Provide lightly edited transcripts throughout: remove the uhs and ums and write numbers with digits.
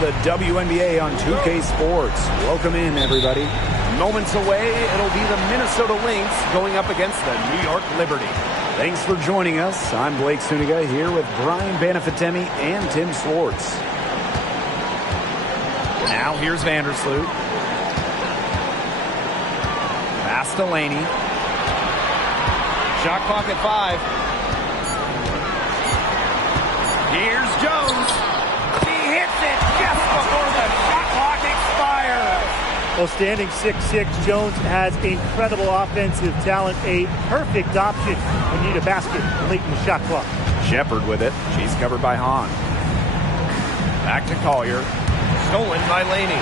the WNBA on 2K Sports. Welcome in, everybody. Moments away, it'll be the Minnesota Lynx going up against the New York Liberty. Thanks for joining us. I'm Blake Suniga here with Brian Banafitemi and Tim Swartz. Now here's Vandersloot. Pass to Laney. Shot clock at 5. Here's Jones. He hits it just before the shot clock expires. Well, standing 6'6", Jones has incredible offensive talent, a perfect option when you need a basket late in the shot clock. Shepard with it. She's covered by Hahn. Back to Collier. Stolen by Laney.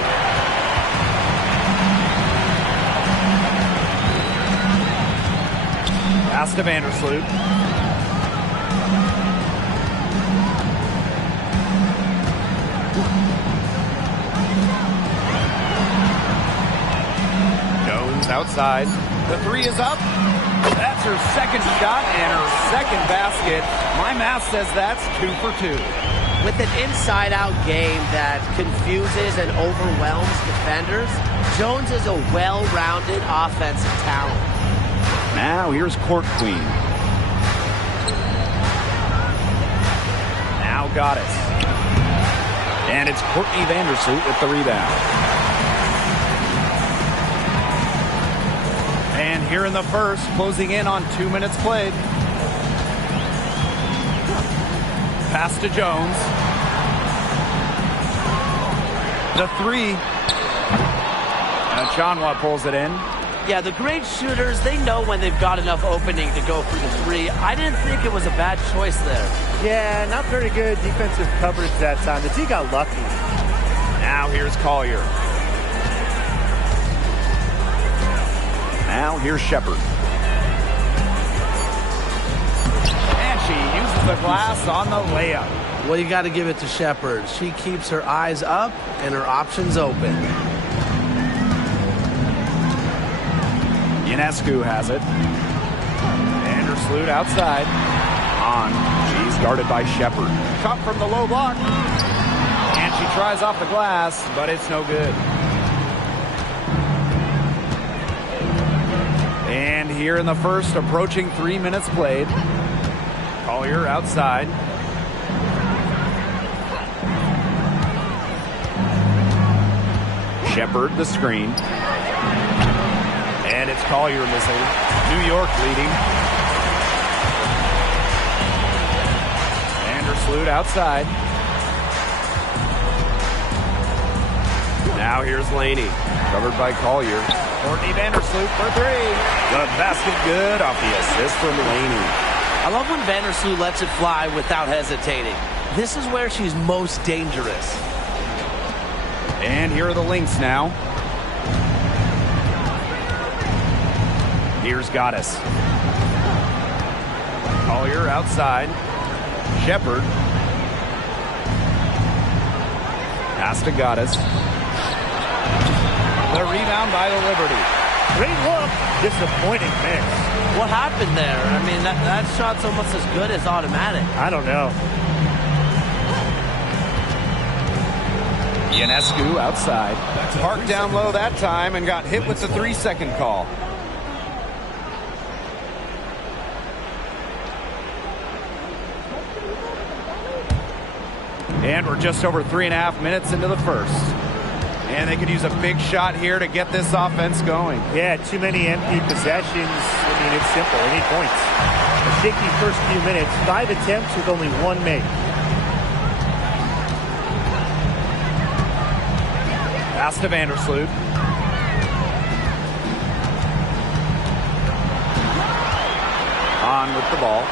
Pass to Vandersloot. Jones outside. The 3 is up. That's her second shot and her second basket. My math says that's 2 for 2. With an inside-out game that confuses and overwhelms defenders, Jones is a well-rounded offensive talent. Now here's Court Queen. Now Goddess. And it's Courtney Vandersloot with the rebound. And here in the first, closing in on 2 minutes played. Pass to Jones. The 3. And Chanwa pulls it in. Yeah, the great shooters, they know when they've got enough opening to go for the 3. I didn't think it was a bad choice there. Yeah, not very good defensive coverage that time. The D got lucky. Now here's Collier. Now here's Shepard. And she uses the glass on the layup. Well, you got to give it to Shepard. She keeps her eyes up and her options open. Ionescu has it. Vandersloot outside. On. She's guarded by Shepard. Cut from the low block. And she tries off the glass, but it's no good. And here in the first, approaching 3 minutes played. Collier outside. Shepard the screen. And it's Collier missing. New York leading. Vandersloot outside. Now here's Laney. Covered by Collier. Courtney Vandersloot for 3. The basket good off the assist from Laney. I love when Vandersloot lets it fly without hesitating. This is where she's most dangerous. And here are the Lynx now. Here's Goddess. Collier outside. Shepard. Pass to Goddess. The rebound by the Liberty. Great look. Disappointing miss. What happened there? I mean, that shot's almost as good as automatic. I don't know. Ionescu outside. Parked down low that time and got hit with the 3-second call. And we're just over 3.5 minutes into the first. And they could use a big shot here to get this offense going. Yeah, too many empty possessions. I mean, it's simple. They need points. A shaky first few minutes. 5 attempts with only 1 made. Pass to Vandersloot. On with the ball.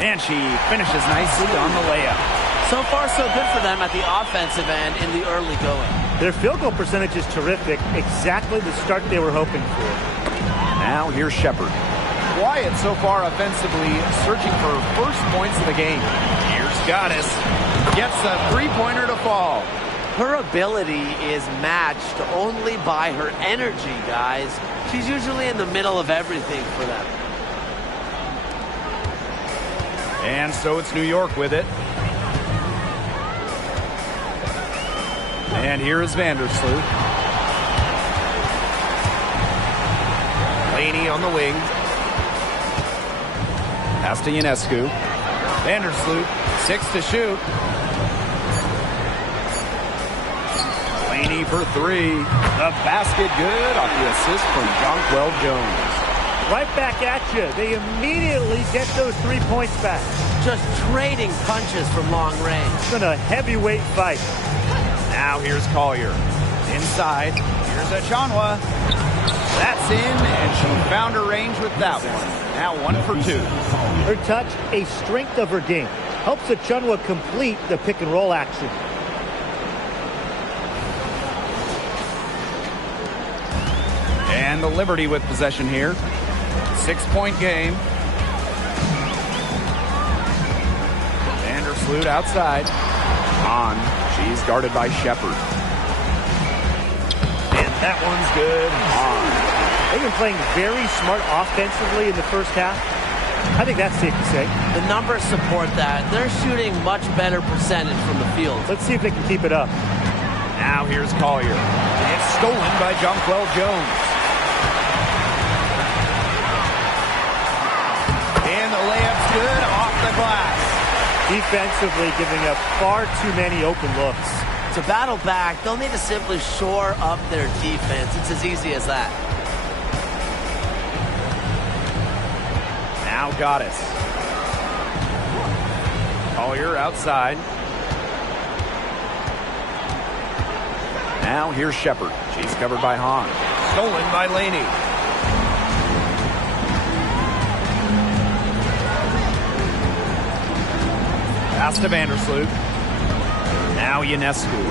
And she finishes nicely on the layup. So far, so good for them at the offensive end in the early going. Their field goal percentage is terrific. Exactly the start they were hoping for. Now here's Shepard. Quiet so far offensively, searching for first points of the game. Here's Goddess. Gets the 3-pointer to fall. Her ability is matched only by her energy, guys. She's usually in the middle of everything for them. And so it's New York with it. And here is Vandersloot. Laney on the wing. Pass to Ionescu. Vandersloot, 6 to shoot. Laney for 3. The basket good off the assist from Jonquel Jones. Right back at you. They immediately get those 3 points back. Just trading punches from long range. It's been a heavyweight fight. Now here's Collier. Inside. Here's Achanwa. That's in, and she found her range with that one. Now 1 for 2. Her touch, a strength of her game. Helps Achanwa complete the pick and roll action. And the Liberty with possession here. 6-point game. Vandersloot outside. On. She's guarded by Shepard. And that one's good. On. They've been playing very smart offensively in the first half. I think that's safe to say. The numbers support that. They're shooting much better percentage from the field. Let's see if they can keep it up. Now here's Collier. It's stolen by Jonquel Jones. And the layup's good off the glass. Defensively giving up far too many open looks. To battle back, they'll need to simply shore up their defense. It's as easy as that. Now Goddess. Collier outside. Now here's Shepard. She's covered by Hahn. Stolen by Laney. Pass to Vandersloot. Now Ionescu.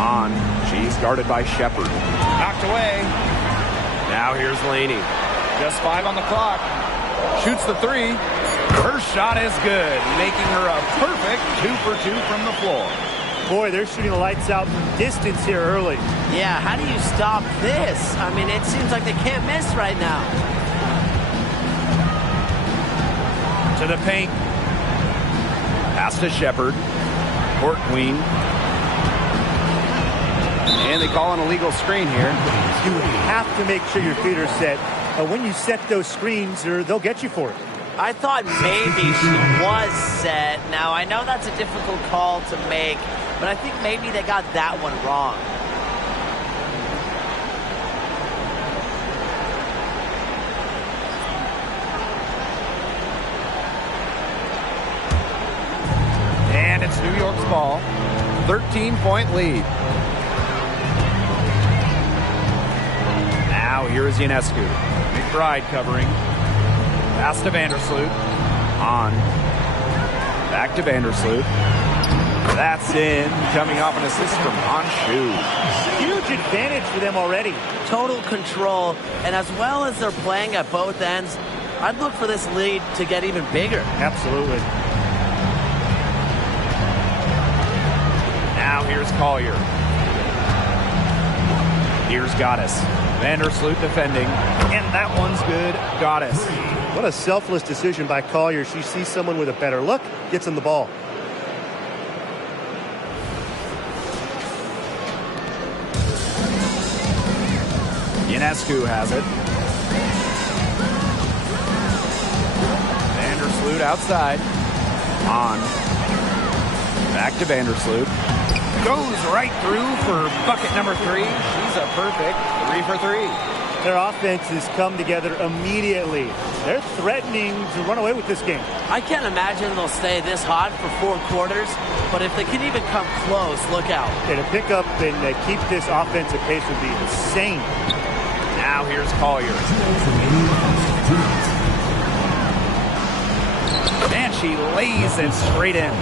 Hahn. She's guarded by Shepard. Knocked away. Now here's Laney. Just 5 on the clock. Shoots the 3. Her shot is good, making her a perfect 2 for 2 from the floor. Boy, they're shooting the lights out from distance here early. Yeah, how do you stop this? I mean, it seems like they can't miss right now. To the paint. Pass to Shepard. Court Queen. And they call an illegal screen here. You have to make sure your feet are set. When you set those screens, they'll get you for it. I thought maybe she was set. Now, I know that's a difficult call to make, but I think maybe they got that one wrong. And it's New York's ball. 13-point lead. Now here is Ionescu. McBride covering. Pass to Vandersloot. On. Back to Vandersloot. That's in. Coming off an assist from Honshu. Huge advantage for them already. Total control, and as well as they're playing at both ends, I'd look for this lead to get even bigger. Absolutely. Now here's Collier. Here's Goddess. Vandersloot defending. And that one's good. Goddess. What a selfless decision by Collier. She sees someone with a better look, gets him the ball. Ionescu has it. Vandersloot outside. On. Back to Vandersloot. Goes right through for bucket number 3. She's a perfect 3 for 3. Their offense has come together immediately. They're threatening to run away with this game. I can't imagine they'll stay this hot for 4 quarters, but if they can even come close, look out. Okay, to pick up and keep this offensive pace would be insane. Now here's Collier. And she lays it straight in.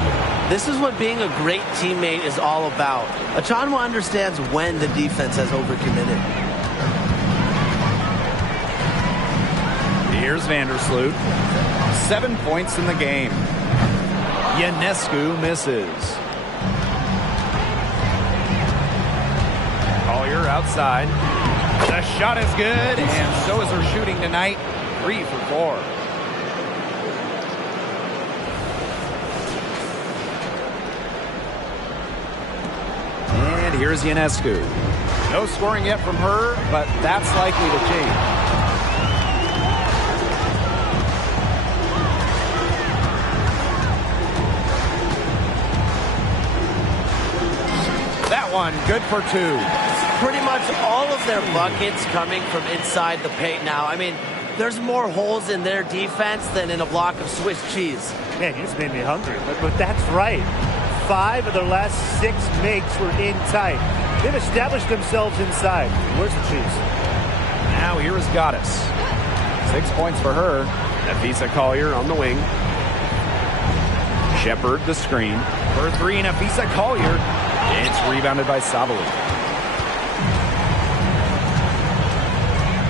This is what being a great teammate is all about. Achanwa understands when the defense has overcommitted. Here's Vandersloot. 7 points in the game. Ionescu misses. Collier outside. The shot is good, and so is her shooting tonight. 3 for 4. here's Ionescu. No scoring yet from her, but that's likely to change. That one, good for 2. Pretty much all of their buckets coming from inside the paint now. I mean, there's more holes in their defense than in a block of Swiss cheese. Man, you just made me hungry, but that's right. 5 of their last 6 makes were in tight. They've established themselves inside. Where's the cheese? Now here is Goddess. 6 points for her. Nafisa Collier on the wing. Shepard the screen. For 3, Nafisa Collier. It's rebounded by Sabali.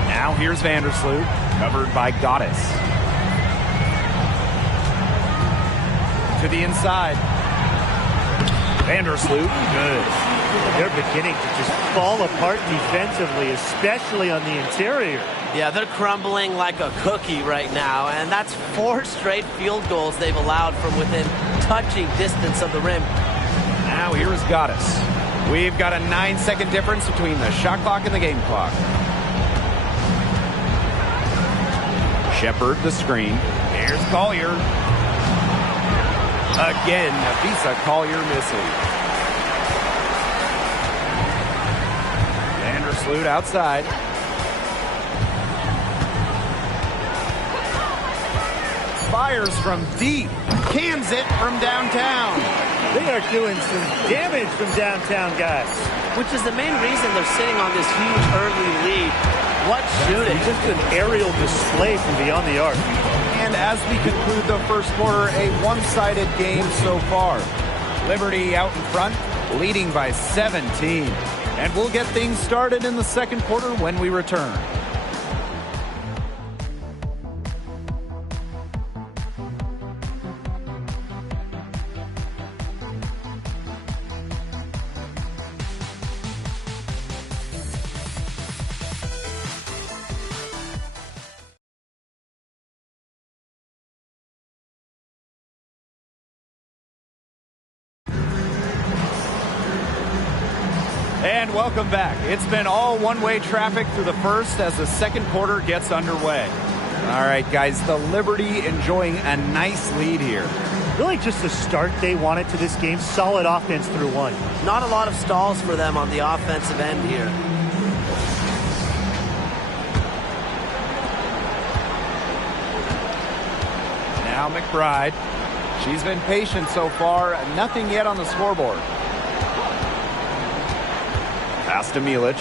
Now here's Vandersloot, covered by Goddess. To the inside. Vandersloot, good. They're beginning to just fall apart defensively, especially on the interior. Yeah, they're crumbling like a cookie right now, and that's 4 straight field goals they've allowed from within touching distance of the rim. Now here is Goddess. We've got a 9-second difference between the shot clock and the game clock. Shepard the screen. Here's Collier. Again, Nafisa Collier missing. Vandersloot outside. Fires from deep. Cans it from downtown. They are doing some damage from downtown, guys. Which is the main reason they're sitting on this huge early lead. What shooting. Just an aerial display from beyond the arc. And as we conclude the first quarter, a one-sided game so far. Liberty out in front, leading by 17. And we'll get things started in the second quarter when we return. And welcome back. It's been all one-way traffic through the first as the second quarter gets underway. All right, guys, the Liberty enjoying a nice lead here. Really just the start they wanted to this game. Solid offense through 1. Not a lot of stalls for them on the offensive end here. Now McBride. She's been patient so far. Nothing yet on the scoreboard. Pass to Milic.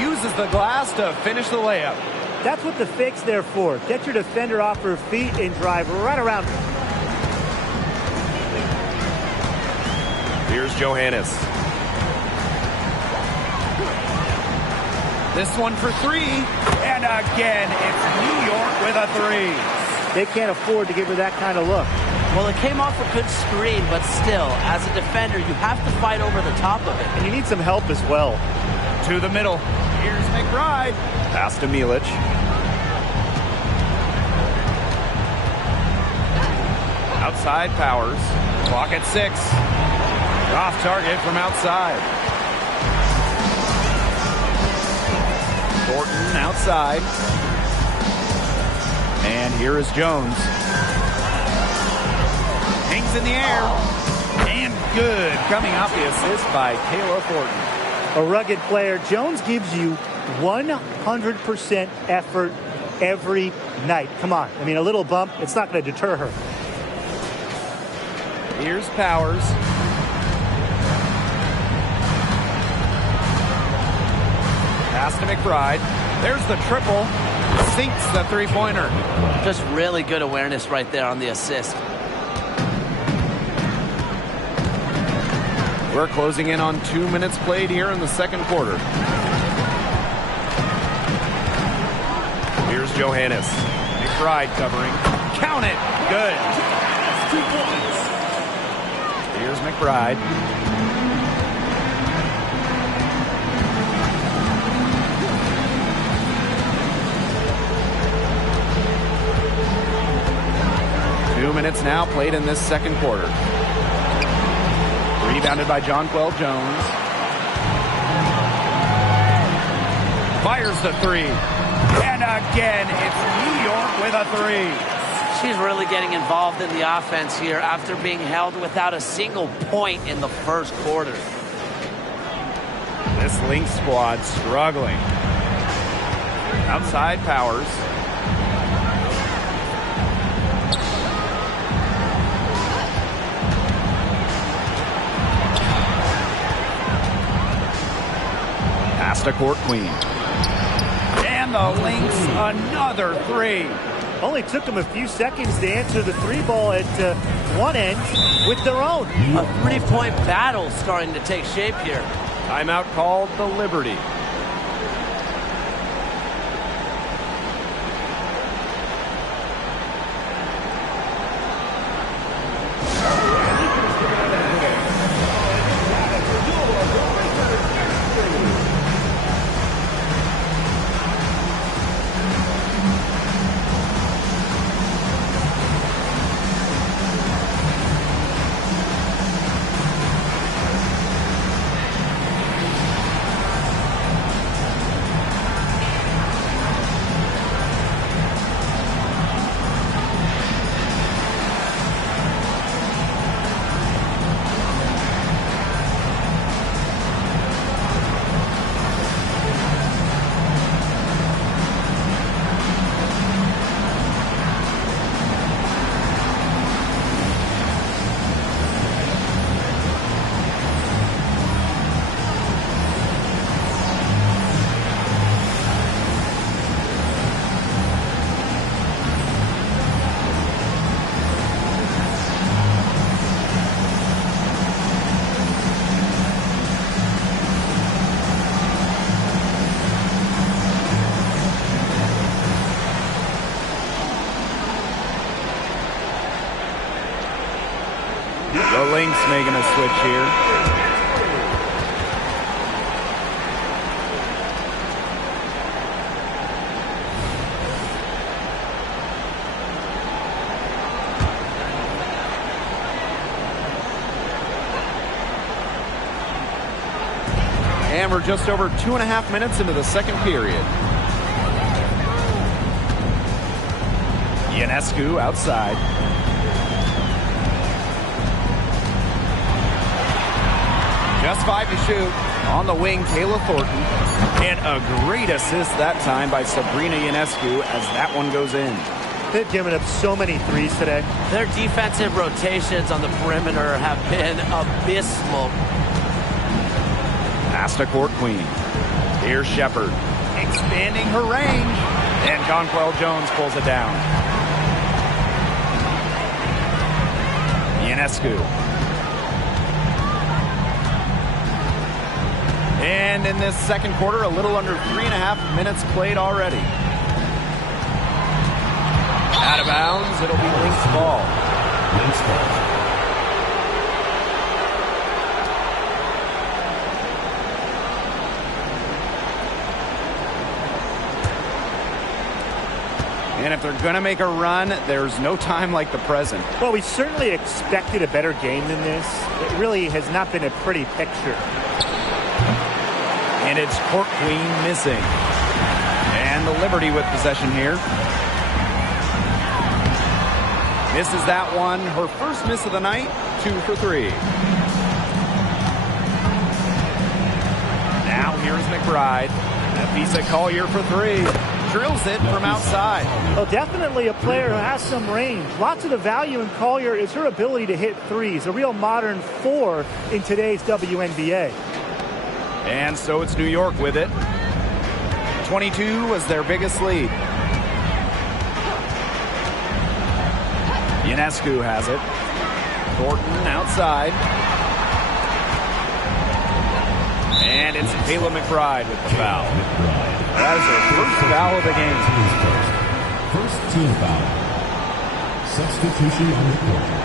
Uses the glass to finish the layup. That's what the fake's there for. Get your defender off her feet and drive right around her. Here's Johannes. This one for 3. And again, it's New York with a 3. They can't afford to give her that kind of look. Well, it came off a good screen, but still, as a defender, you have to fight over the top of it. And you need some help as well. To the middle. Here's McBride. Pass to Milic. Outside Powers. Clock at 6. Off target from outside. Thornton outside. And here is Jones. Hangs in the air. And good. Coming off the assist by Kayla Thornton. A rugged player. Jones gives you 100% effort every night. Come on. I mean, a little bump, it's not going to deter her. Here's Powers. Pass to McBride. There's the triple. Sinks the three-pointer. Just really good awareness right there on the assist. We're closing in on 2 minutes played here in the second quarter. Here's Johannes. McBride covering. Count it. Good. Here's McBride. Two minutes now played in this second quarter. Rebounded by Jonquel Jones. Fires the three. And again, it's New York with a three. She's really getting involved in the offense here after being held without a single point in the first quarter. This Lynx squad struggling. Outside Powers. Pass to Court Queen. And the Lynx, another three. Only took them a few seconds to answer the three ball at one end with their own. A three-point battle starting to take shape here. Timeout called the Liberty. The Lynx making a switch here. And we're just over 2.5 minutes into the second period. Ionescu outside. Just 5 to shoot. On the wing, Kayla Thornton. And a great assist that time by Sabrina Ionescu as that one goes in. They've given up so many threes today. Their defensive rotations on the perimeter have been abysmal. Pass to Court Queen. Here's Shepard. Expanding her range. And Jonquel Jones pulls it down. Ionescu. And in this second quarter, a little under 3.5 minutes played already. Out of bounds, it'll be Lynx ball. Lynx ball. And if they're going to make a run, there's no time like the present. Well, we certainly expected a better game than this. It really has not been a pretty picture. And it's Court Queen missing. And the Liberty with possession here. Misses that one. Her first miss of the night, 2 for 3. Now here's McBride. Nafisa Collier for 3. Drills it from outside. Well, definitely a player who has some range. Lots of the value in Collier is her ability to hit threes. A real modern 4 in today's WNBA. And so it's New York with it. 22 was their biggest lead. Ionescu has it. Thornton outside. And it's Kayla McBride with the foul. That is her first foul of the game. First team foul. Substitution on the court.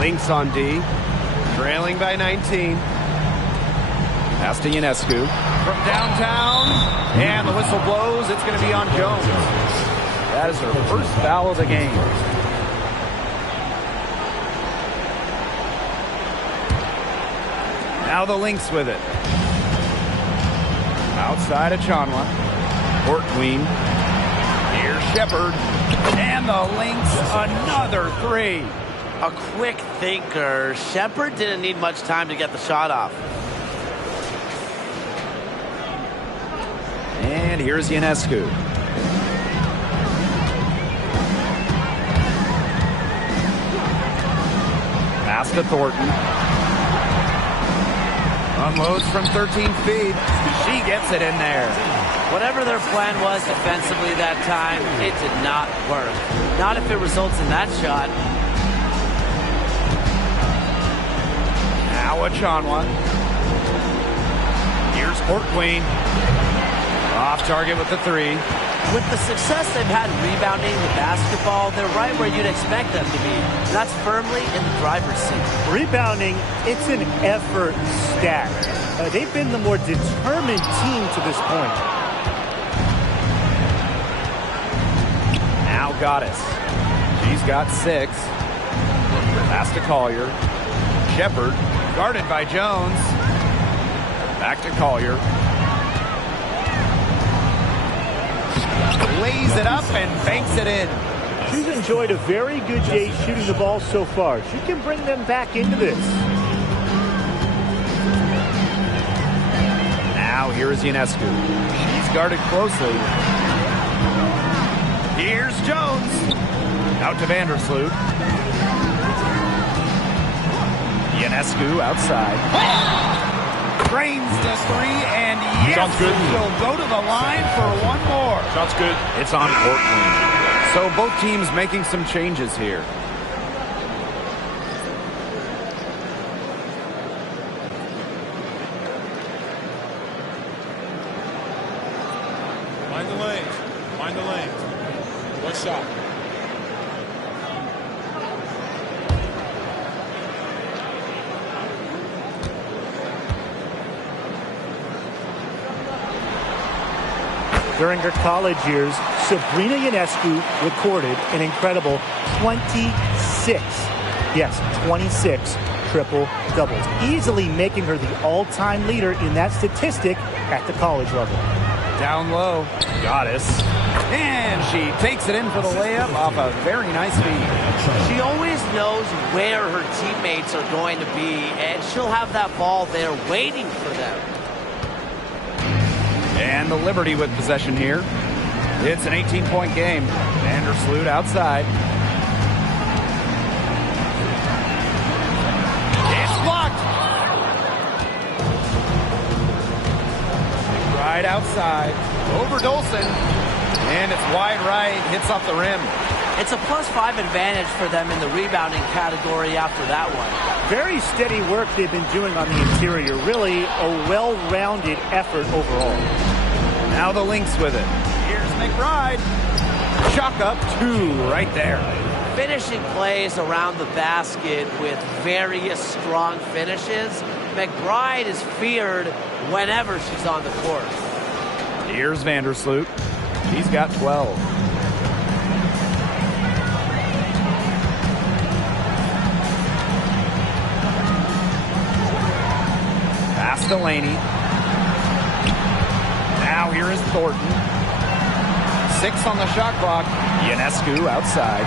Lynx on D, trailing by 19. Pass to Ionescu from downtown, and the whistle blows. It's going to be on Jones. That is her first foul of the game. Now the Lynx with it. Outside of Chanwa. Court Queen. Here's Shepard. And the Lynx, another three. A quick thinker. Shepard didn't need much time to get the shot off. And here's Ionescu. Pass to Thornton. Unloads from 13 feet. She gets it in there. Whatever their plan was defensively that time, it did not work. Not if it results in that shot. Now a Chanwa. Here's Court Queen. Off target with the three. With the success they've had rebounding the basketball, they're right where you'd expect them to be. That's firmly in the driver's seat. Rebounding, it's an effort stat. They've been the more determined team to this point. Now Goddess. She's got 6. Pass to Collier. Shepard, guarded by Jones. Back to Collier. Lays it up and banks it in. She's enjoyed a very good day shooting the ball so far. She can bring them back into this. Now here is Ionescu. She's guarded closely. Here's Jones. Out to Vandersloot. Ionescu outside. Drains the three, and yes, she'll go to the line for one more. Shot's good. It's on Portland. So both teams making some changes here. Mind the lanes. Mind the lanes. One shot. During her college years, Sabrina Ionescu recorded an incredible 26. Yes, 26 triple doubles, easily making her the all-time leader in that statistic at the college level. Down low, Goddess. And she takes it in for the layup off a very nice feed. She always knows where her teammates are going to be, and she'll have that ball there waiting for them. And the Liberty with possession here. It's an 18-point game. Vandersloot outside. It's blocked. Right outside. Over Dolson. And it's wide right. Hits off the rim. It's a +5 advantage for them in the rebounding category after that one. Very steady work they've been doing on the interior. Really a well-rounded effort overall. Now the Lynx with it. Here's McBride. Chalk up 2 right there. Finishing plays around the basket with various strong finishes. McBride is feared whenever she's on the court. Here's Vandersloot. She's got 12. Pass to Laney. Now here is Thornton. 6 on the shot clock. Ionescu outside.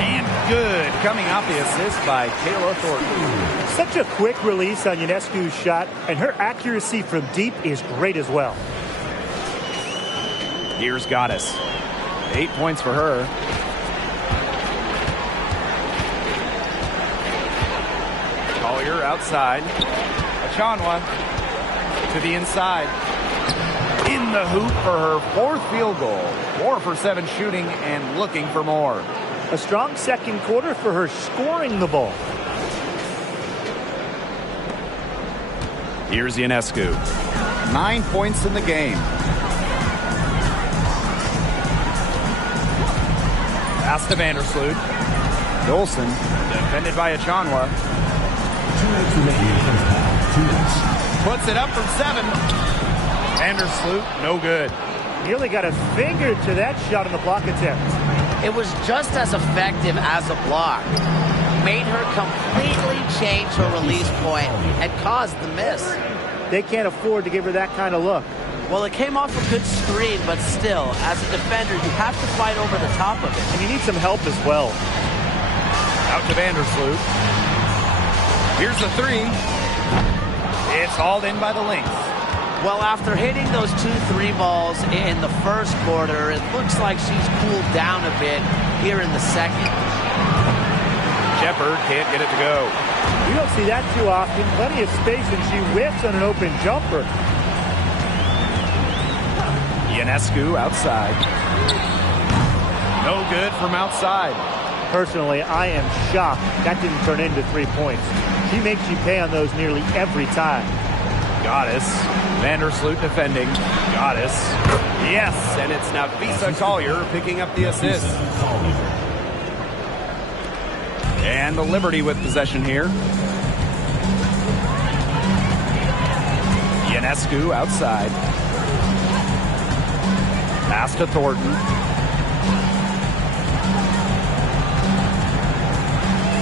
And good. Coming off the assist by Kayla Thornton. Such a quick release on Ionescu's shot, and her accuracy from deep is great as well. Here's Goddess. 8 points for her. Collier outside. Achanwa to the inside. In the hoop for her 4th field goal. 4 for 7 shooting and looking for more. A strong second quarter for her scoring the ball. Here's Ionescu. 9 points in the game. Pass to Vandersloot. Dolson defended by Achanwa. 2 minutes remaining in the half. 2 minutes. Puts it up from 7. Vandersloot, no good. Nearly got a finger to that shot on the block attempt. It was just as effective as a block. Made her completely change her release point and caused the miss. They can't afford to give her that kind of look. Well, it came off a good screen, but still, as a defender, you have to fight over the top of it. And you need some help as well. Out to Vandersloot. Here's the 3. It's hauled in by the Lynx. Well, after hitting those 2 3 balls in the first quarter, it looks like she's cooled down a bit here in the second. Shepard can't get it to go. You don't see that too often. Plenty of space, and she whiffs on an open jumper. Ionescu outside. No good from outside. Personally, I am shocked that didn't turn into 3 points. She makes you pay on those nearly every time. Goddess. Vandersloot defending. Goddess. Yes, and it's Nafisa Collier picking up the assist. And the Liberty with possession here. Ionescu outside. Pass to Thornton.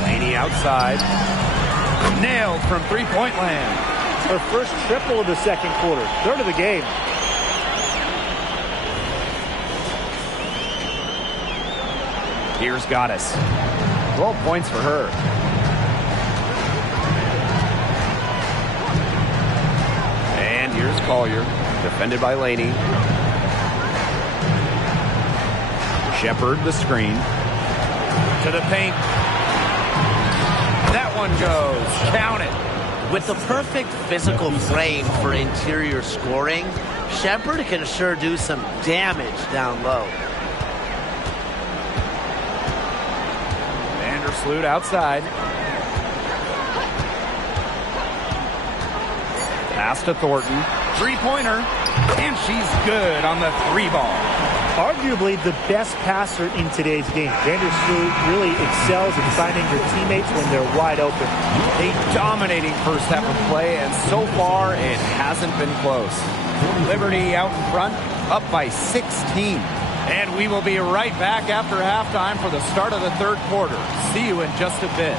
Laney outside. Nailed from three-point land. Her first triple of the second quarter. Third of the game. Here's Goddess. 12 points for her. And here's Collier. Defended by Laney. Shepard the screen. To the paint. That one goes. Count it. With the perfect physical frame for interior scoring, Shepard can sure do some damage down low. Vandersloot outside. Pass to Thornton. Three-pointer. And she's good on the 3-ball. Arguably the best passer in today's game. Vandersloot really excels in finding her teammates when they're wide open. A dominating first half of play, and so far it hasn't been close. Liberty out in front, up by 16. And we will be right back after halftime for the start of the third quarter. See you in just a bit.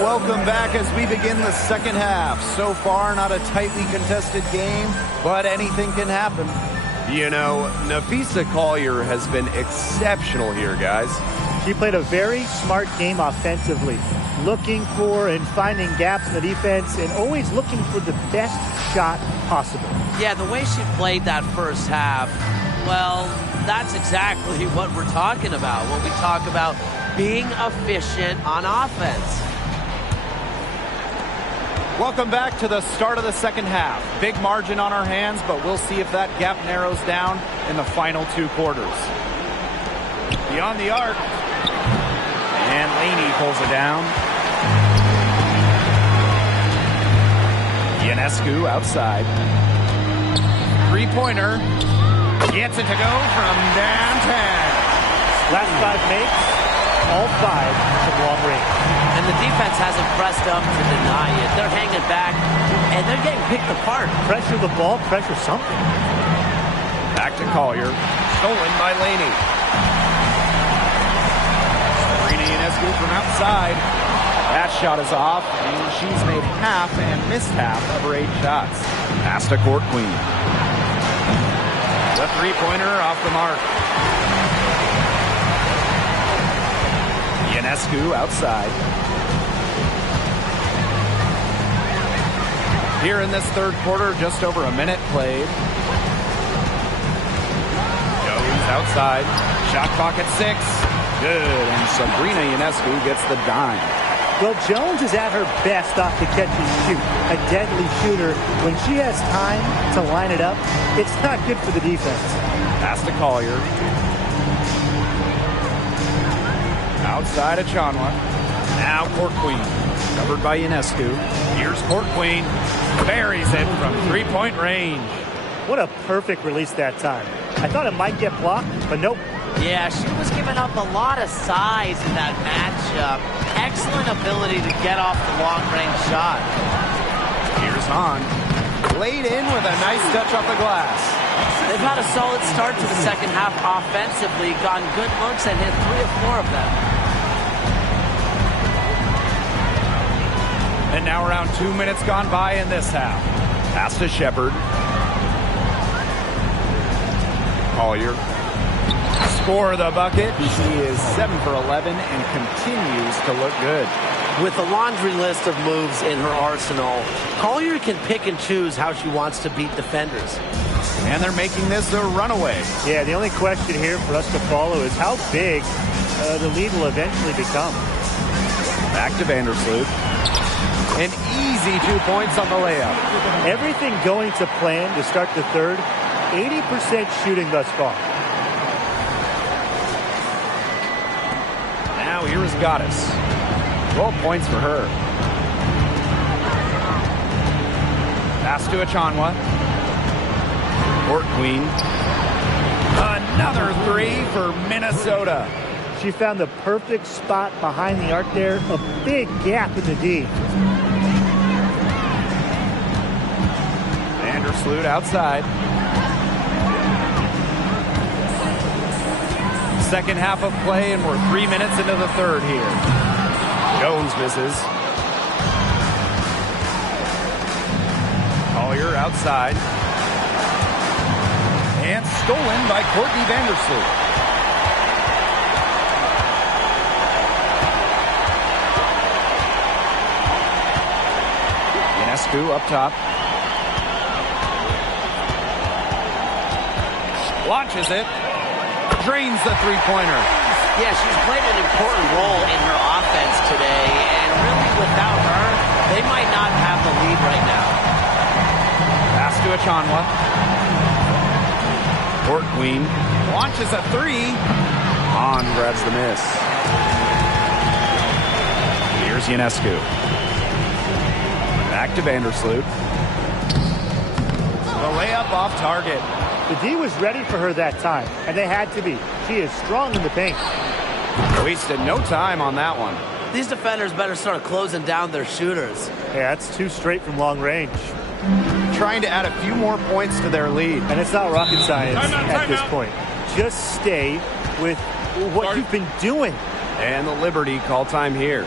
welcome back as we begin the second half. So far, not a tightly contested game, but anything can happen. You know, Napheesa Collier has been exceptional here, guys. She played a very smart game offensively, looking for and finding gaps in the defense and always looking for the best shot possible. Yeah, the way she played that first half, well, that's exactly what we're talking about when we talk about being efficient on offense. Welcome back to the start of the second half. Big margin on our hands, but we'll see if that gap narrows down in the final two quarters. Beyond the arc. And Laney pulls it down. Ionescu outside. Three-pointer. Gets it to go from downtown. Last 5 makes, all 5 from long range. And the defense hasn't pressed up to deny it. They're hanging back, and they're getting picked apart. Pressure the ball, pressure something. Back to Collier. Stolen by Laney. Sabrina Ionescu from outside. That shot is off, and she's made half and missed half of her 8 shots. Pass to Court Queen. The three-pointer off the mark. Ionescu outside. Here in this third quarter, just over a minute played. Jones outside. Shot clock at 6. Good, and Sabrina Ionescu gets the dime. Well, Jones is at her best off the catch and shoot. A deadly shooter. When she has time to line it up, it's not good for the defense. Pass to Collier. Outside of Chanwa. Now Court Queen. Covered by Ionescu. Here's Court Queen. Buries it from three-point range. What a perfect release that time. I thought it might get blocked, but nope. Yeah, she was giving up a lot of size in that matchup. Excellent ability to get off the long-range shot. Here's Hahn. Laid in with a nice touch off the glass. They've had a solid start to the second half offensively, gotten good looks and hit 3 or 4 of them. And now around 2 minutes gone by in this half. Pass to Shepard. Collier. Score the bucket. She is 7 for 11 and continues to look good. With a laundry list of moves in her arsenal, Collier can pick and choose how she wants to beat defenders. And they're making this a runaway. Yeah, the only question here for us to follow is how big the lead will eventually become. Back to Vandersloot. An easy 2 points on the layup. Everything going to plan to start the third. 80% shooting thus far. Now here's Goddess. 12 points for her. Pass to Achanwa. Court Queen. Another 3 for Minnesota. She found the perfect spot behind the arc there. A big gap in the D. Vandersloot outside. Second half of play, and we're 3 minutes into the third here. Jones misses. Collier outside. And stolen by Courtney Vandersloot. Ionescu up top. Launches it. Drains the three-pointer. Yeah, she's played an important role in her offense today, and really without her, they might not have the lead right now. Pass to Achanwa. Court Queen launches a 3. Hahn grabs the miss. Here's Ionescu. Back to Vandersloot. The layup off target. The D was ready for her that time, and they had to be. She is strong in the paint. Wasted no time on that one. These defenders better start closing down their shooters. Yeah, that's 2 straight from long range. Trying to add a few more points to their lead. And it's not rocket science at this out. point. Just stay with what you've been doing. And the Liberty call time here.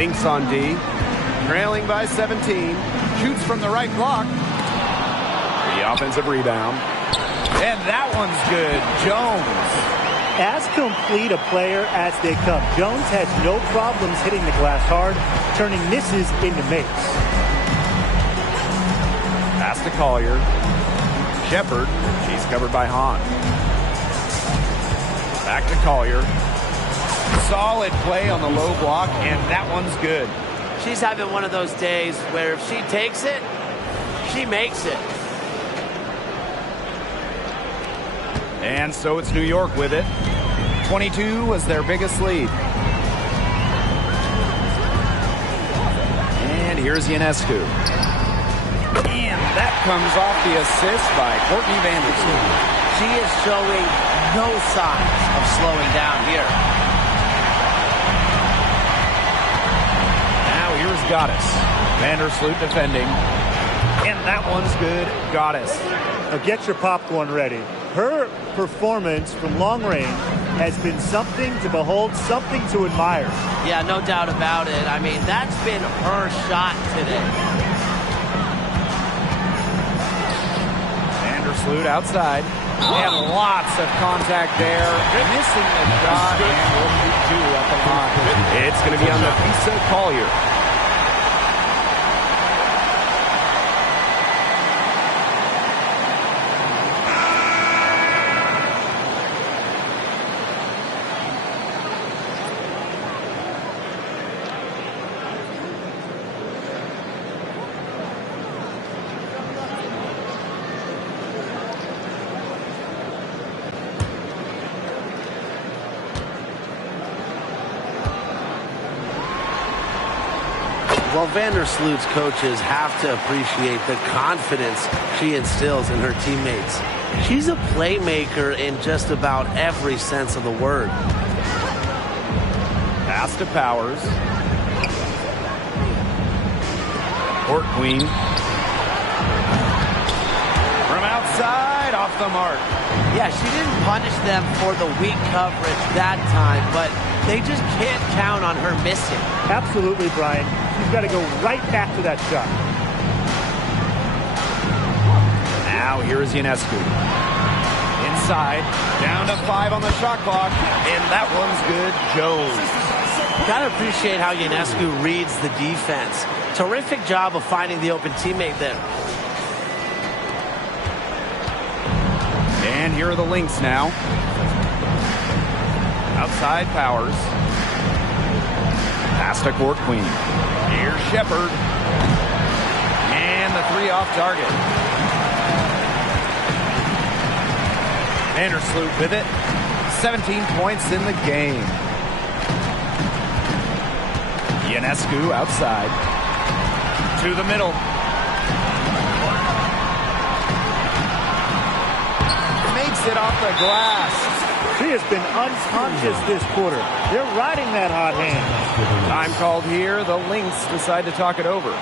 Lynx on D. Trailing by 17. Shoots from the right block. The offensive rebound. And that one's good. Jones. As complete a player as they come, Jones has no problems hitting the glass hard, turning misses into makes. Pass to Collier. Shepard. She's covered by Hahn. Back to Collier. Solid play on the low block, and that one's good. She's having one of those days where if she takes it, she makes it. And so it's New York with it. 22 was their biggest lead. And here's Ionescu. And that comes off the assist by Courtney Vandersloot. She is showing no signs of slowing down here. Now here's Goddess. Vandersloot defending. And that one's good. Goddess. Now get your popcorn ready. Her performance from long range has been something to behold, something to admire. Yeah, no doubt about it. I mean, that's been her shot today. Vandersloot outside. And lots of contact there. Missing the shot. And will shoot two at the line. It's going to be on the Visa Collier. Well, Vandersloot's coaches have to appreciate the confidence she instills in her teammates. She's a playmaker in just about every sense of the word. Pass to Powers. Court Queen. From outside, off the mark. Yeah, she didn't punish them for the weak coverage that time, but they just can't count on her missing. Absolutely, Brian. She's got to go right back to that shot. Now here is Ionescu. Inside, down to 5 on the shot clock, and that one's good. Jones. Gotta appreciate how Ionescu reads the defense. Terrific job of finding the open teammate there. And here are the Lynx now. Outside Powers. Pass to Court Queen. Here's Shepard. And the 3 off target. Vandersloot with it. 17 points in the game. Ionescu outside. To the middle. Makes it off the glass. She has been unconscious this quarter. They're riding that hot hand. Time called here. The Lynx decide to talk it over.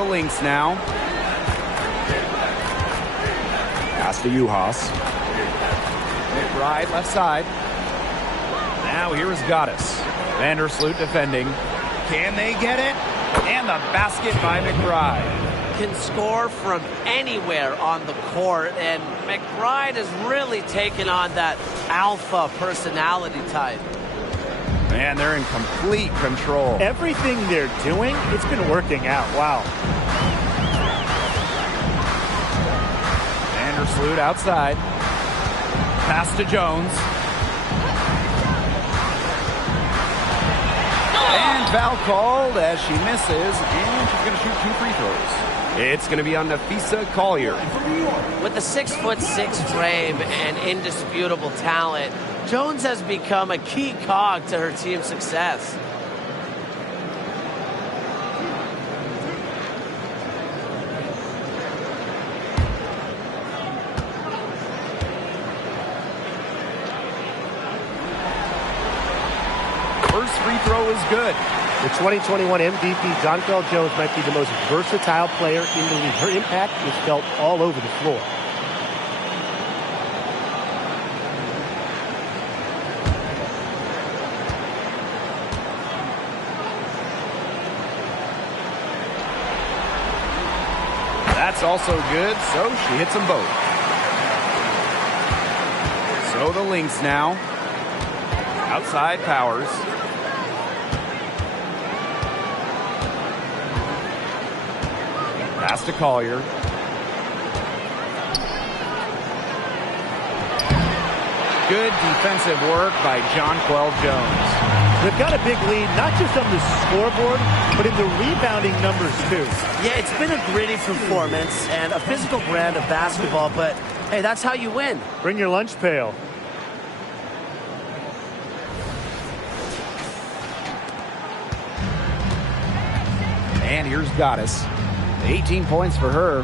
the Lynx now. Pass to Juhas. McBride left side. Now here's Goddess. Vandersloot defending. Can they get it? And the basket by McBride. Can score from anywhere on the court, and McBride has really taken on that alpha personality type. Man, they're in complete control. Everything they're doing, it's been working out. Wow. Vandersloot outside. Pass to Jones. And foul called as she misses, and she's going to shoot 2 free throws. It's going to be on Nafisa Collier. With a 6'6" frame and indisputable talent, Jones has become a key cog to her team's success. First free throw is good. The 2021 MVP, Jonquel Jones, might be the most versatile player in the league. Her impact is felt all over the floor. That's also good, so she hits them both. So the Lynx now. Outside Powers. Pass to Collier. Good defensive work by Jonquel Jones. They've got a big lead, not just on the scoreboard, but in the rebounding numbers, too. Yeah, it's been a gritty performance and a physical brand of basketball, but hey, that's how you win. Bring your lunch pail. And here's Goddess. 18 points for her.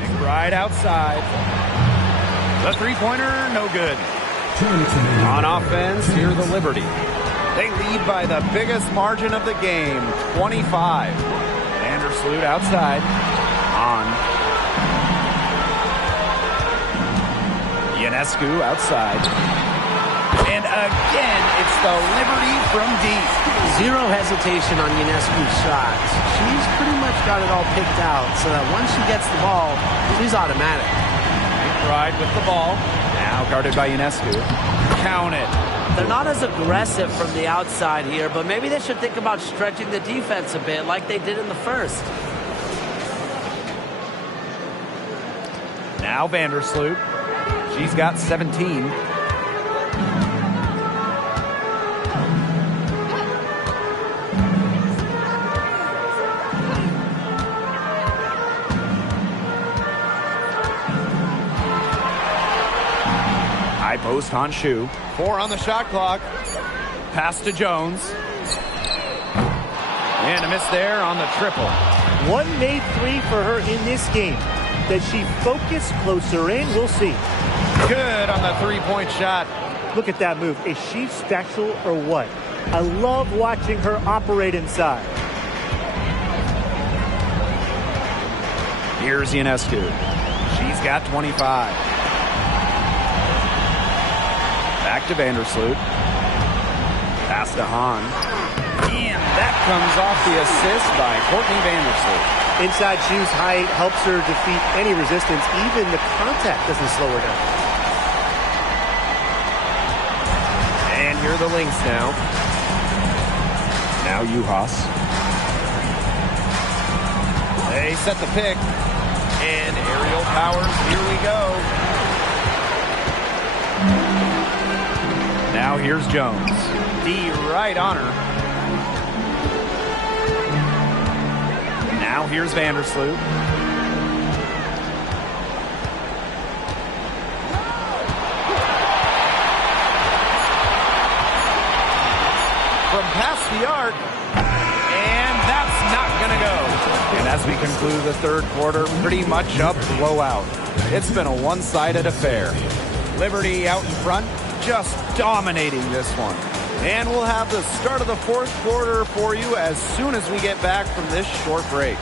McBride outside. The three-pointer, no good. On offense, here the Liberty. They lead by the biggest margin of the game, 25. Vandersloot outside. On. Ionescu outside. And again, it's the Liberty from deep. Zero hesitation on Ionescu's shots. She's pretty much got it all picked out so that once she gets the ball, she's automatic. McBride with the ball. Now guarded by Ionescu. Count it. They're not as aggressive from the outside here, but maybe they should think about stretching the defense a bit like they did in the first. Now Vandersloot. She's got 17. High post on Shu. 4 on the shot clock. Pass to Jones. And a miss there on the triple. One made 3 for her in this game. Does she focus closer in? We'll see. Good on the three-point shot. Look at that move. Is she special or what? I love watching her operate inside. Here's Ionescu. She's got 25. Back to Vandersloot. Pass to Hahn. And that comes off the assist by Courtney Vandersloot. Inside Shu's height helps her defeat any resistance. Even the contact doesn't slow her down. And here are the Lynx now. Now Juhas. They set the pick. And aerial Powers, here we go. Now here's Jones. D right on her. Now here's Vandersloot. From past the arc. And that's not going to go. And as we conclude the third quarter, pretty much a blowout. It's been a one-sided affair. Liberty out in front, just dominating this one. And we'll have the start of the fourth quarter for you as soon as we get back from this short break.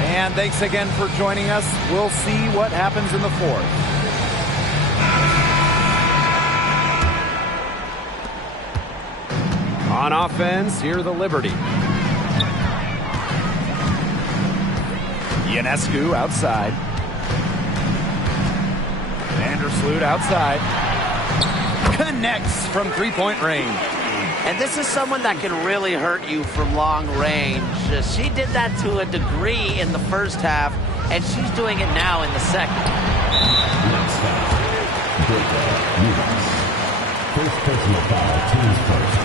And thanks again for joining us. We'll see what happens in the fourth. On offense, here the Liberty. Ionescu outside. Vandersloot outside. Connects from three-point range. And this is someone that can really hurt you from long range. She did that to a degree in the first half, and she's doing it now in the second. Next foul. Lynx. First personal foul, team's first.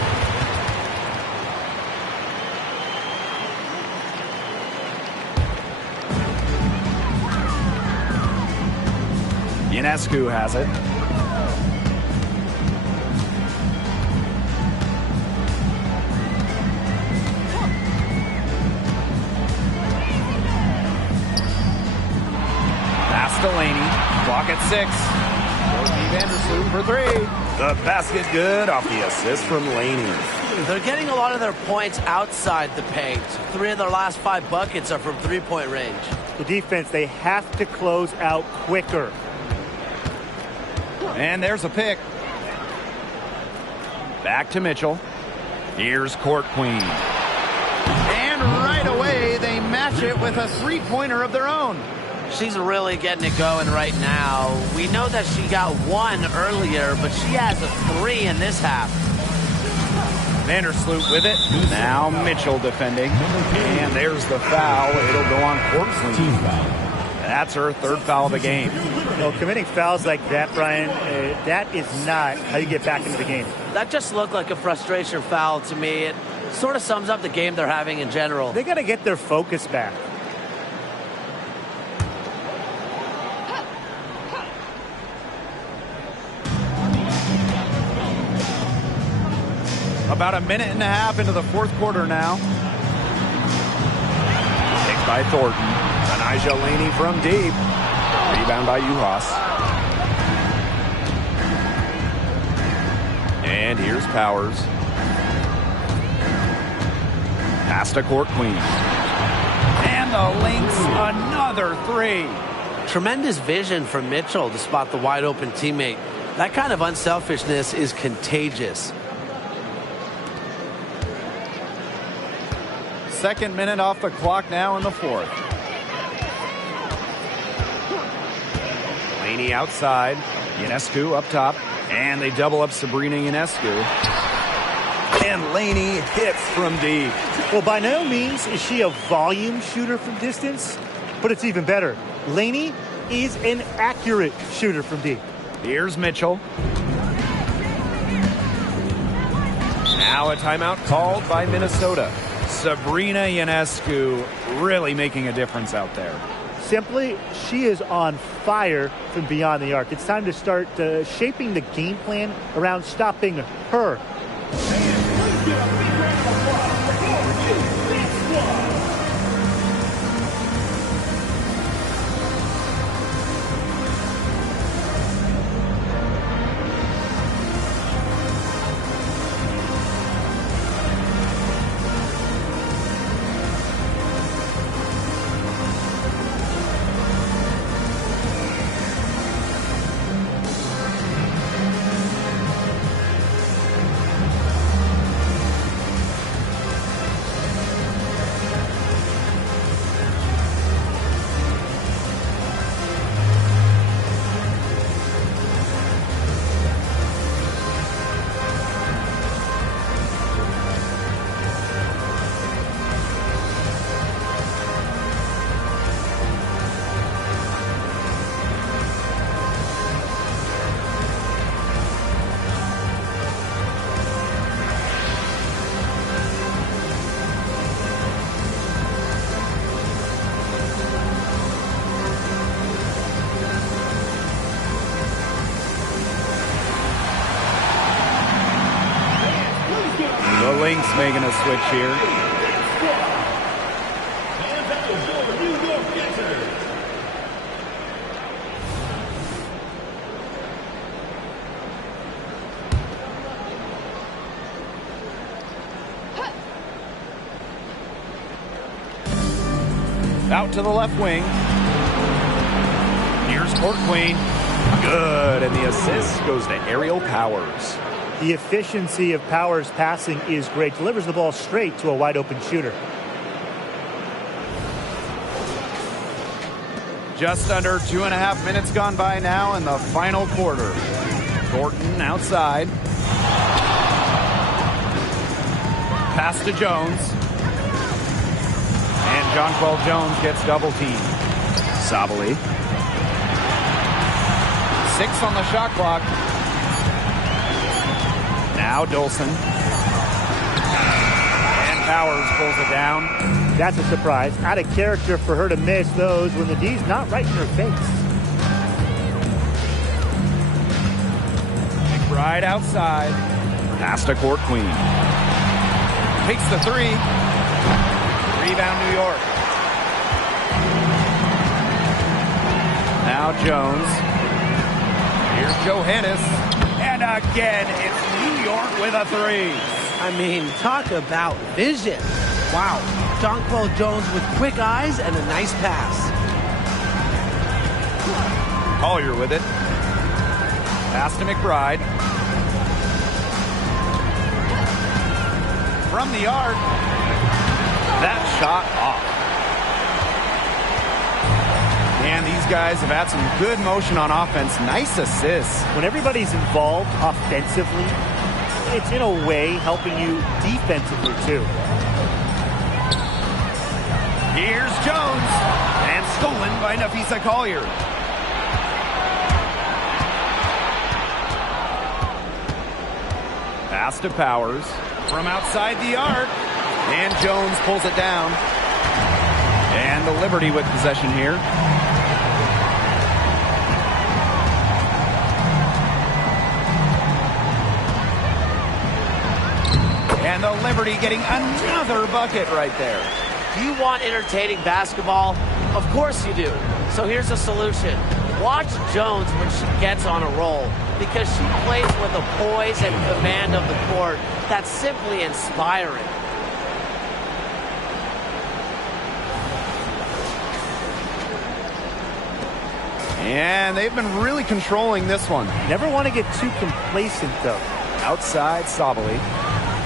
Ionescu has it. Delaney, clock at 6. Vandersloot for 3. The basket good off the assist from Laney. They're getting a lot of their points outside the paint. 3 of their last 5 buckets are from three-point range. The defense, they have to close out quicker. And there's a pick. Back to Mitchell. Here's Court Queen. And right away, they match it with a three-pointer of their own. She's really getting it going right now. We know that she got 1 earlier, but she has a 3 in this half. Vandersloot with it. Now Mitchell defending. And there's the foul. It'll go on Court Queen. That's her 3rd foul of the game. Well, committing fouls like that, Brian, that is not how you get back into the game. That just looked like a frustration foul to me. It sort of sums up the game they're having in general. They got to get their focus back. About a minute and a half into the fourth quarter now. Picked by Thornton. Anijah Laney from deep. Rebound by Uhas. And here's Powers. Pass to Court Queen. And the Lynx, another 3. Tremendous vision from Mitchell to spot the wide open teammate. That kind of unselfishness is contagious. 2nd minute off the clock now in the 4th. Laney outside. Ionescu up top. And they double up Sabrina Ionescu. And Laney hits from deep. Well, by no means is she a volume shooter from distance, but it's even better. Laney is an accurate shooter from deep. Here's Mitchell. Now a timeout called by Minnesota. Sabrina Ionescu really making a difference out there. Simply, she is on fire from beyond the arc. It's time to start shaping the game plan around stopping her. making a switch here. Out to the left wing. Here's Court Queen. Good, and the assist goes to Aerial Powers. The efficiency of Powers' passing is great. Delivers the ball straight to a wide-open shooter. Just under 2.5 minutes gone by now in the final quarter. Thornton outside. Pass to Jones. And Jonquel Jones gets double teamed. Sabali. 6 on the shot clock. Now Dolson. And Powers pulls it down. That's a surprise. Out of character for her to miss those when the D's not right in her face. McBride outside. Pass to Court Queen. Takes the 3. Rebound New York. Now Jones. Here's Johannes. And again, it's New York with a 3. I mean, talk about vision. Wow. Jonquel Jones with quick eyes and a nice pass. Collier with it. Pass to McBride. From the arc. That shot off. And these guys have had some good motion on offense. Nice assists. When everybody's involved offensively, it's in a way helping you defensively too. Here's Jones. And stolen by Napheesa Collier. Pass to Powers. From outside the arc. And Jones pulls it down. And the Liberty with possession here. And the Liberty getting another bucket right there. Do you want entertaining basketball? Of course you do. So here's a solution. Watch Jones when she gets on a roll, because she plays with a poise and command of the court that's simply inspiring. And they've been really controlling this one. Never want to get too complacent though. Outside Sabali.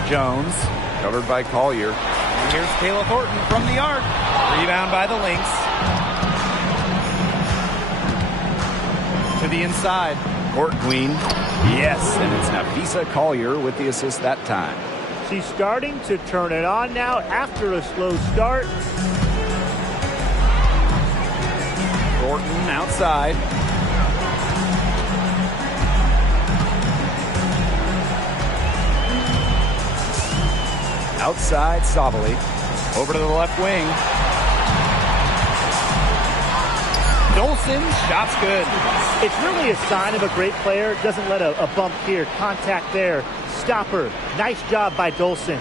Jones, covered by Collier. And here's Kayla Thornton from the arc. Rebound by the Lynx. To the inside. Court Queen. Yes, and it's Napheesa Collier with the assist that time. She's starting to turn it on now after a slow start. Thornton outside. Outside Sabali. Over to the left wing. Dolson, shot's good. It's really a sign of a great player. Doesn't let a bump here. Contact there. Stop her. Nice job by Dolson.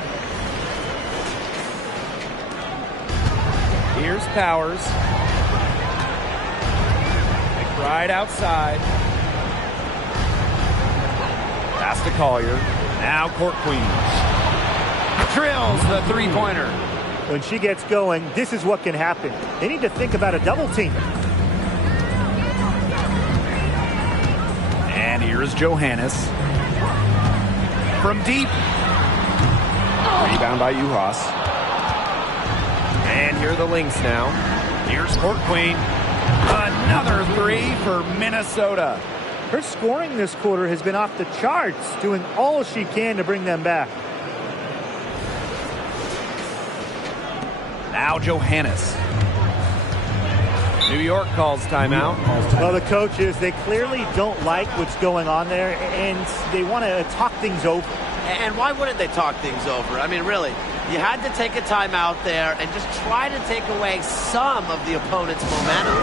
Here's Powers. McBride outside. Pass to Collier. Now Court Queen. Drills the three-pointer. When she gets going, this is what can happen. They need to think about a double team. And here's Johannes. From deep. Rebound by Uhas. And here are the Lynx now. Here's Court Queen. Another 3 for Minnesota. Her scoring this quarter has been off the charts, doing all she can to bring them back. Now Johannes. New York calls timeout. Well, the coaches, they clearly don't like what's going on there, and they want to talk things over. And why wouldn't they talk things over? I mean, really, you had to take a timeout there and just try to take away some of the opponent's momentum.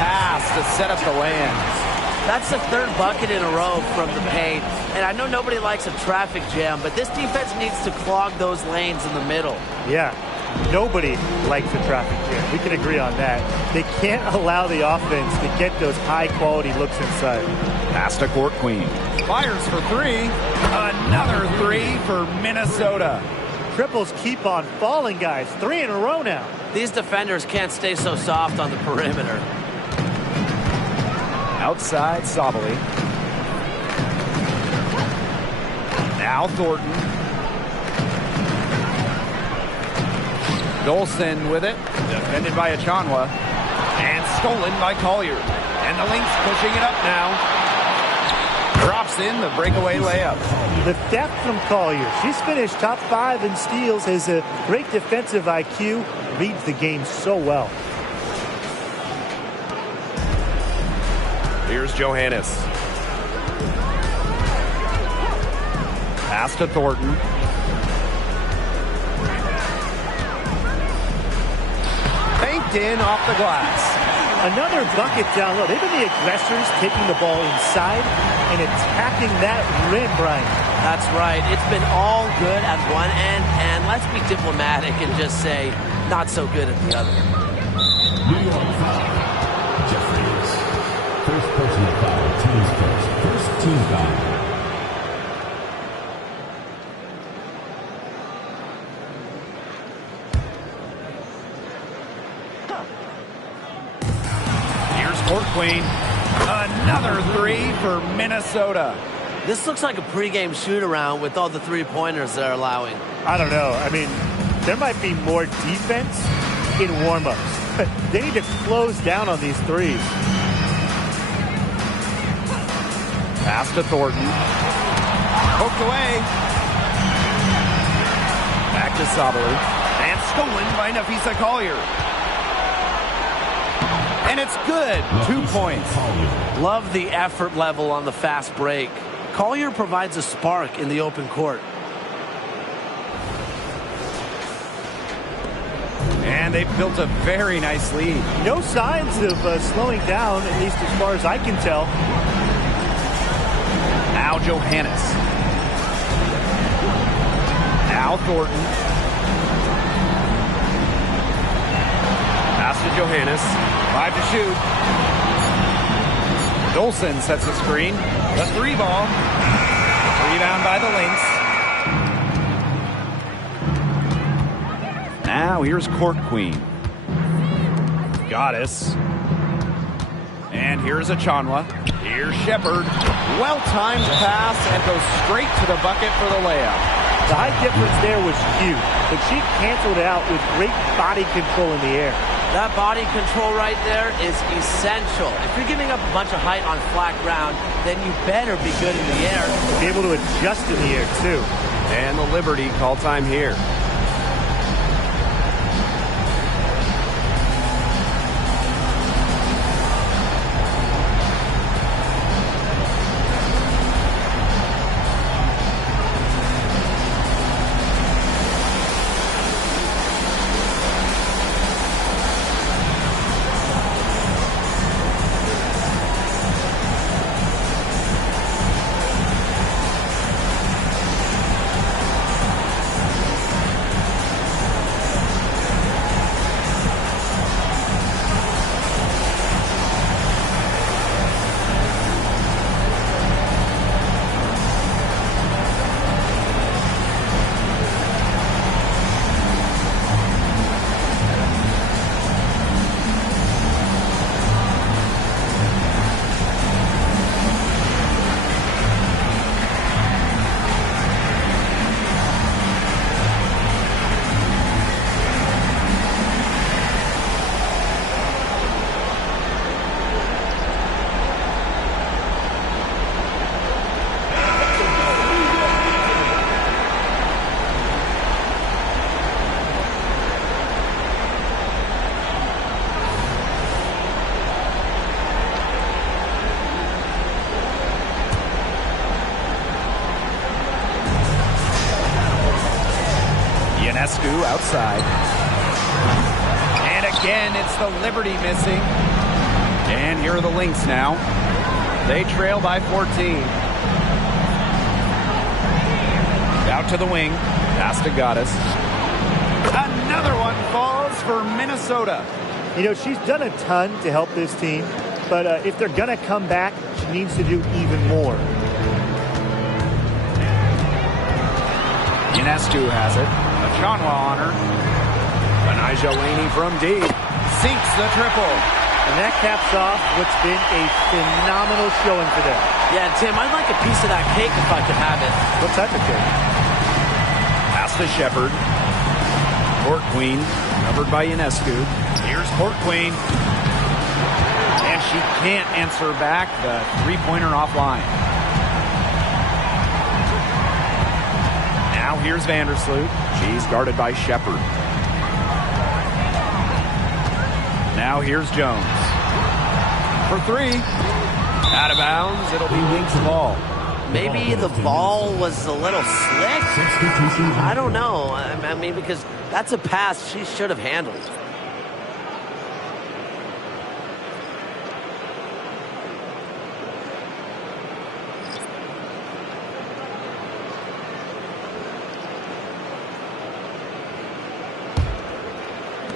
pass to set up the lay-in. That's the third bucket in a row from the paint. And I know nobody likes a traffic jam, but this defense needs to clog those lanes in the middle. Yeah, nobody likes a traffic jam. We can agree on that. They can't allow the offense to get those high-quality looks inside. Pass to Court Queen. Fires for three. Another three for Minnesota. Triples keep on falling, guys. 3 in a row now. These defenders can't stay so soft on the perimeter. Outside Sabali. Now Thornton. Dolson with it. Defended by Achanwa. And stolen by Collier. And the Lynx pushing it up now. Drops in the breakaway layup. The depth from Collier. She's finished top 5 in steals. Has a great defensive IQ. Reads the game so well. Here's Johannes. Pass to Thornton. Banked in off the glass. Another bucket down low. They've been the aggressors, taking the ball inside and attacking that rim, Brian. That's right. It's been all good at one end, and let's be diplomatic and just say not so good at the other. New York foul. Jeffries. First personal foul. Team's first team foul. Court Queen. Another three for Minnesota. This looks like a pregame shoot-around with all the three-pointers they're allowing. I don't know. I mean, there might be more defense in warm-ups. They need to close down on these threes. Pass to Thornton. Poked away. Back to Sabali. And stolen by Nafisa Collier. And it's good. 2 points. Love the effort level on the fast break. Collier provides a spark in the open court. And they've built a very nice lead. No signs of slowing down, at least as far as I can tell. Now Johannes. Now Thornton. Pass to Johannes. 5 to shoot. Dolson sets the screen. The 3-ball. Rebound by the Lynx. Now here's Court Queen. Goddess. And here's Achanwa. Here's Shepard. Well-timed pass and goes straight to the bucket for the layup. The height difference there was huge, but she canceled it out with great body control in the air. That body control right there is essential. If you're giving up a bunch of height on flat ground, then you better be good in the air. Be able to adjust in the air, too. And the Liberty call time here. Outside. And again, it's the Liberty missing. And here are the Lynx now. They trail by 14. Out to the wing. Pass to Goddess. Another one falls for Minnesota. You know, she's done a ton to help this team, but if they're going to come back, she needs to do even more. Ionescu has it. Achanwa on her. Benijah Laney from deep. Sinks the triple. And that caps off what's been a phenomenal showing for them. Yeah, Tim, I'd like a piece of that cake if I could have it. What type of cake? Pass to Shepard. Court Queen, covered by Ionescu. Here's Court Queen. And she can't answer back the three-pointer offline. Now here's Vandersloot. She's guarded by Shepard. Now here's Jones. For three. Out of bounds. It'll be Lynx ball. Maybe the ball was a little slick. I don't know. I mean, because that's a pass she should have handled.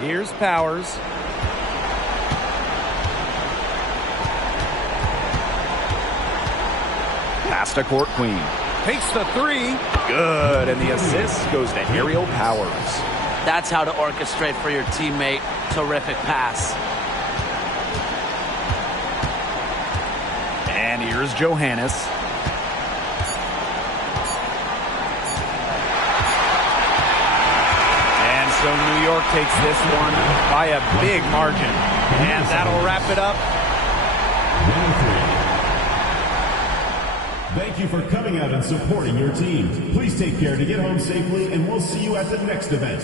Here's Powers. Pass to Court Queen. Takes the three. Good. And the assist goes to Aerial Powers. That's how to orchestrate for your teammate. Terrific pass. And here's Johannes. And so New York takes this one by a big margin. And that'll wrap it up. Thank you for coming out and supporting your team. Please take care to get home safely, and we'll see you at the next event.